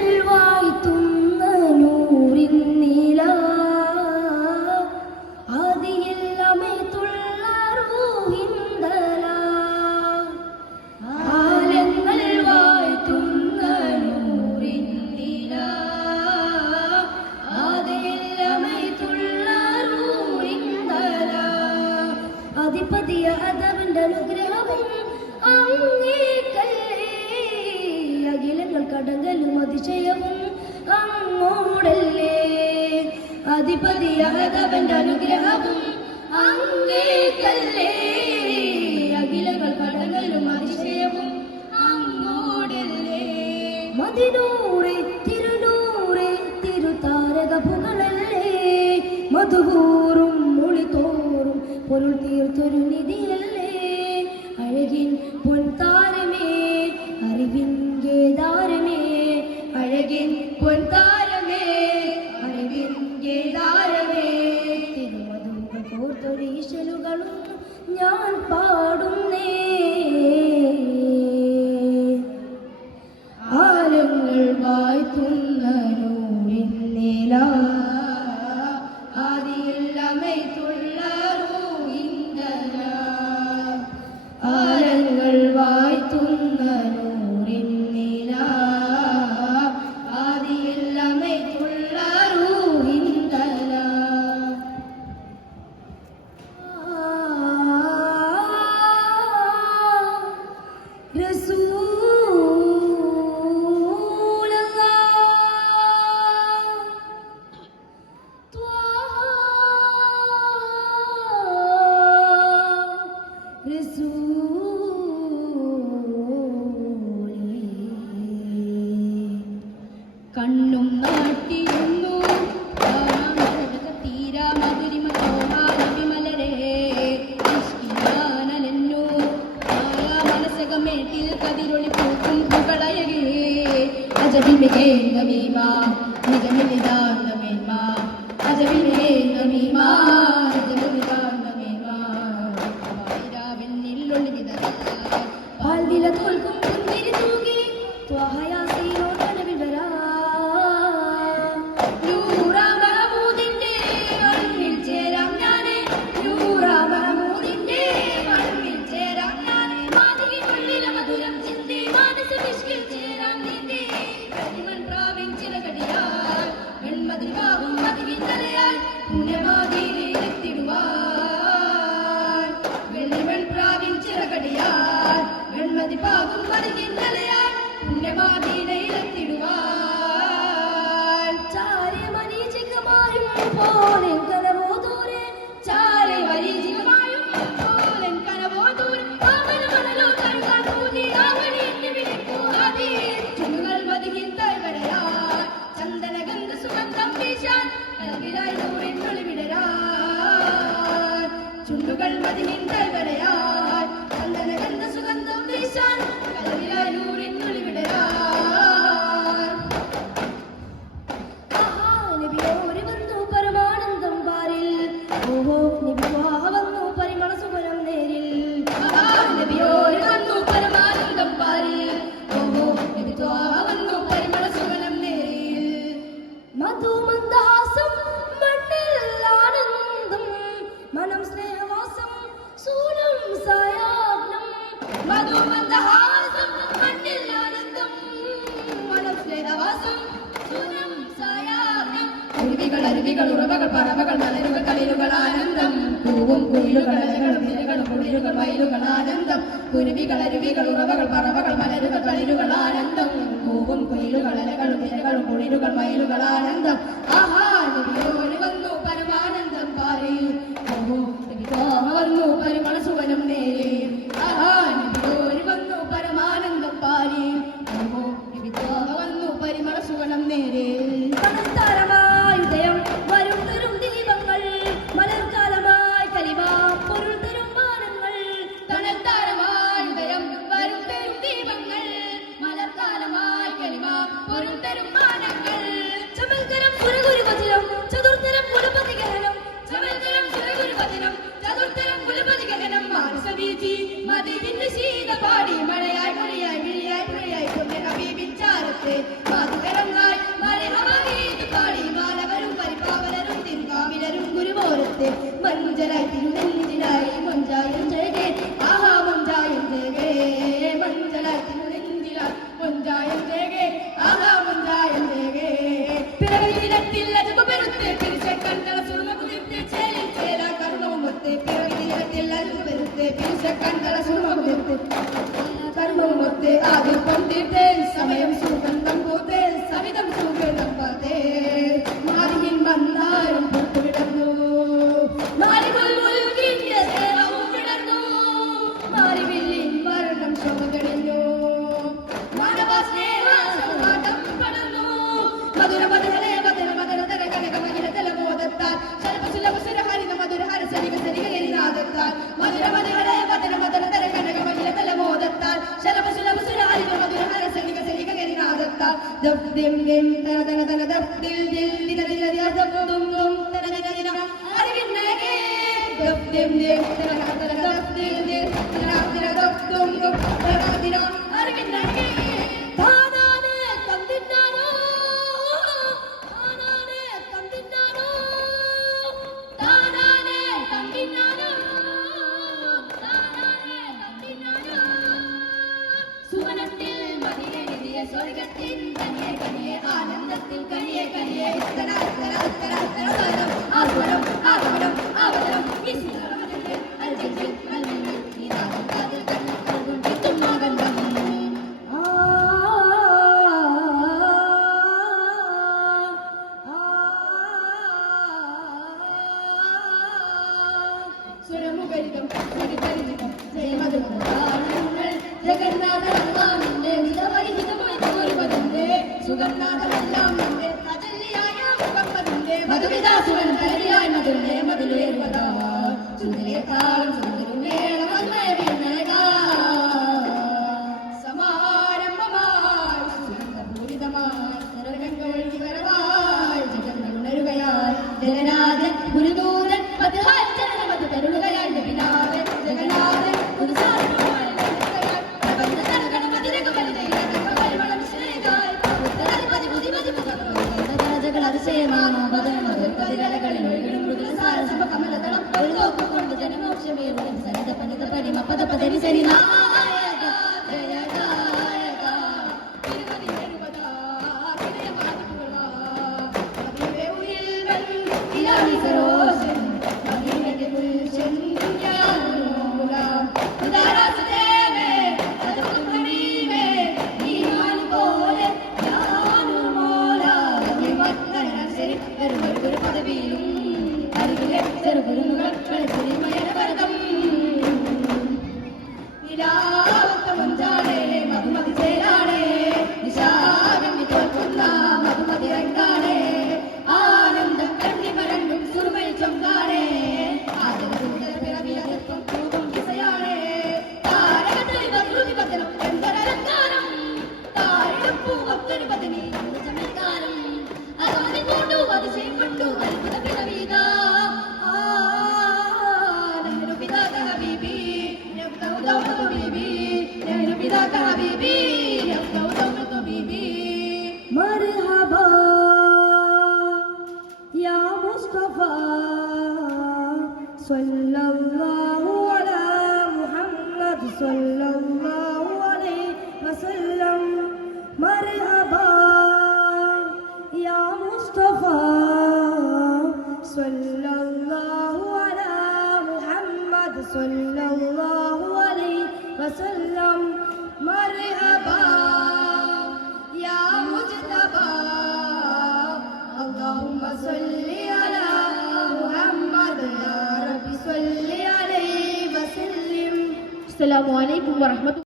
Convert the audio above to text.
செல்வாய் ഞങ്ങൾ കടകലും അതിശയവും അങ്ങോടല്ലേ? അധിപതിയാകവന്റെ അനുഗ്രഹവും അങ്ങേക്കല്ലേ? അഖിലകൾ തിരുനൂറെ തിരുതാരക പുകളല്ലേ? മധുവൂ Union, but. no. കിളികൾ ഉറവകൾ പറവകൾ മലരുകൾ കടലുകൾ ആനന്ദം. പൂവും കുയിലുകൾ അലകളും നിരകളും ആനന്ദം. കുരുവികൾ അരുവികൾ ഉറവകൾ പറവകൾ മലരുകൾ കടലുകൾ ആനന്ദം. പൂവും കുയിലുകൾ അലകളും നിരകളും കുളിരുകൾ ആനന്ദം. ആഹാ തീർത്ത് പീശക്കണ്ടള സുഖം തീർത്ത് കർമ്മമൊത്ത് ആദിപ്പം സമയം സുഗന്ധം പൂത്ത് സവിധം സുഗന്ധം പാത്തേ മാറിയിൻ വന്നാലും പൊട്ടുവിടുന്നു മധുര മുഴുകിന്റെ ഗരിനാദത്താൽ ദം ദിം തര തര തര ദം ദിൽ ദിൽ ദിന ദിന ദിന ദം ദും ദും തര ദിന ദിന അറിവിന്നകേ ദം ദിം ദിം തര തര തര ദം ദിൽ ദിൽ തര തര ദം ദും ദും തര ദിന സ്വർഗത്തിൻ കനിയെ കനിയെ ആനന്ദത്തിൽ കനിയെ കനിയെ ഇത്തര ഇത്തര ഇത്തര ഇത്തര സ്വരം ആസ്വരം ആഗമനം മധുവിതാസുരൻ കരിയായ മധുരേ മധുരേർവതാ സുന്ദരേ താളം സുന്ദരുമേള పద పదని సరినా مرحبا يا مصطفى. صلى الله على محمد. صلى الله عليه وسلم. مرحبا يا مجتبى اللهم صل على محمد يا رب صل عليه وسلم السلام عليكم ورحمة